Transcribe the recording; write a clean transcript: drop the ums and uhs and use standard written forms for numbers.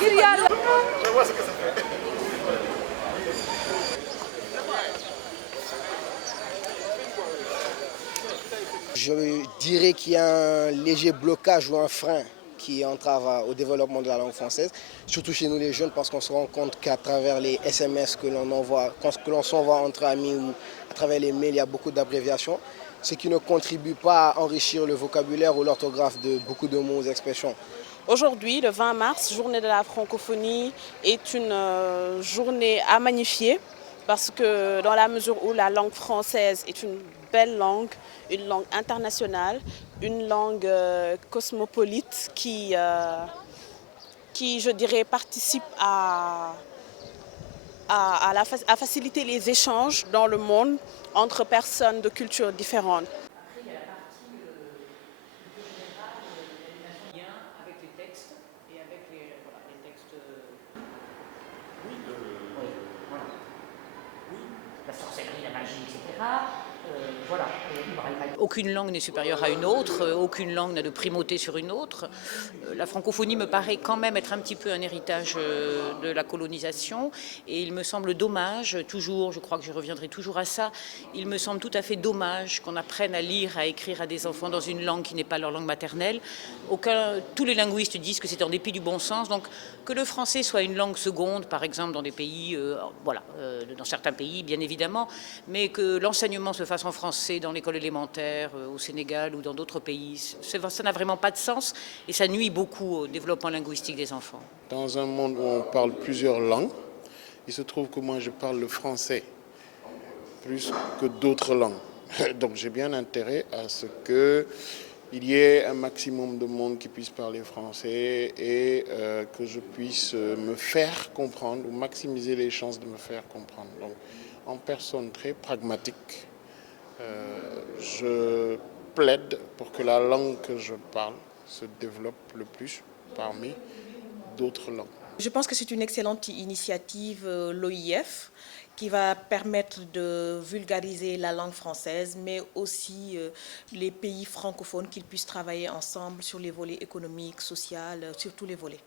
Je vois ce que ça fait. Je dirais qu'il y a un léger blocage ou un frein qui entrave au développement de la langue française, surtout chez nous les jeunes, parce qu'on se rend compte qu'à travers les SMS que l'on envoie, que l'on s'envoie entre amis ou à travers les mails, il y a beaucoup d'abréviations, ce qui ne contribue pas à enrichir le vocabulaire ou l'orthographe de beaucoup de mots ou expressions. Aujourd'hui, le 20 mars, journée de la francophonie, est une journée à magnifier parce que dans la mesure où la langue française est une belle langue, une langue internationale, une langue cosmopolite qui, je dirais, participe à faciliter les échanges dans le monde entre personnes de cultures différentes. Avec les textes et avec les textes. Oui, voilà. Oui, la sorcellerie, la magie, etc. Voilà. Aucune langue n'est supérieure à une autre, aucune langue n'a de primauté sur une autre. La francophonie me paraît quand même être un petit peu un héritage de la colonisation et il me semble dommage, toujours, je crois que je reviendrai toujours à ça, il me semble tout à fait dommage qu'on apprenne à lire, à écrire à des enfants dans une langue qui n'est pas leur langue maternelle. Tous les linguistes disent que c'est en dépit du bon sens, donc que le français soit une langue seconde, par exemple dans des pays, dans certains pays bien évidemment, mais que l'enseignement se fasse en français dans l'école élémentaire, au Sénégal ou dans d'autres pays, ça n'a vraiment pas de sens et ça nuit beaucoup au développement linguistique des enfants. Dans un monde où on parle plusieurs langues, il se trouve que moi je parle le français plus que d'autres langues. Donc j'ai bien intérêt à ce qu'il y ait un maximum de monde qui puisse parler français et que je puisse me faire comprendre ou maximiser les chances de me faire comprendre. Donc en personne très pragmatique, je plaide pour que la langue que je parle se développe le plus parmi d'autres langues. Je pense que c'est une excellente initiative, l'OIF, qui va permettre de vulgariser la langue française, mais aussi les pays francophones, qu'ils puissent travailler ensemble sur les volets économiques, sociaux, sur tous les volets.